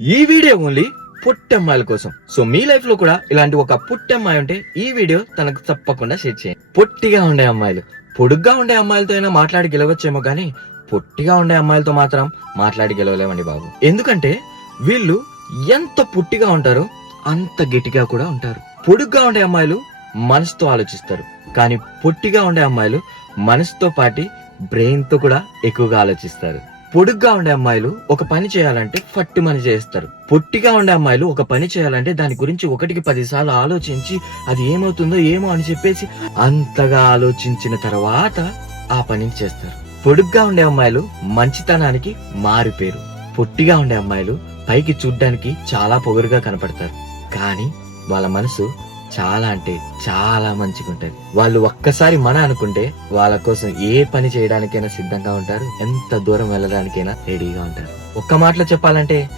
ఈ video only పుట్టమ్మాయిల కోసం. So మీ లైఫ్లో కూడా ఇలాంటి ఒక పుట్టమ్మాయి ఉంటే ఈ వీడియో తనకు తప్పకుండా షేర్ చేయండి. పొట్టిగా ఉండే అమ్మాయిలు. పొడుగ్గా ఉండే అమ్మాయిలతో అయినా మాట్లాడి గెలవచ్చేమో కానీ పొట్టిగా ఉండే అమ్మాయిలతో మాత్రం మాట్లాడి గెలవలేమండి బాబు. ఎందుకంటే వీళ్ళు ఎంత పుట్టిగా ఉంటారో అంత గట్టిగా కూడా ఉంటారు. పొడుగ్గా ఉండే అమ్మాయిలు మనసుతో ఆలోచిస్తారు. కానీ పొట్టిగా ఉండే అమ్మాయిలు మనసుతో పాటి బ్రెయిన్తో కూడా ఎక్కువగా ఆలోచిస్తారు. పొడుగ్గా ఉండే అమ్మాయిలు ఒక పని చేయాలంటే ఫట్టు మని చేస్తారు పొట్టిగా ఉండే అమ్మాయిలు ఒక పని చేయాలంటే దాని గురించి ఒకటికి పదిసార్లు ఆలోచించి అది ఏమవుతుందో ఏమో అని చెప్పేసి అంతగా ఆలోచించిన తర్వాత ఆ పనిని చేస్తారు. పొడుగ్గా ఉండే అమ్మాయిలు మంచితనానికి మారిపోయారు పొట్టిగా ఉండే అమ్మాయిలు పైకి చూడ్డానికి చాలా పొగరుగా కనపడతారు. కానీ వాళ్ళ మనసు చాలా అంటే చాలా మంచిగా ఉంటది వాళ్ళు ఒక్కసారి మన అనుకుంటే వాళ్ళ కోసం ఏ పని చేయడానికైనా సిద్ధంగా ఉంటారు. ఎంత దూరం వెళ్ళడానికైనా రెడీగా ఉంటారు. ఒక్క మాటలో చెప్పాలంటే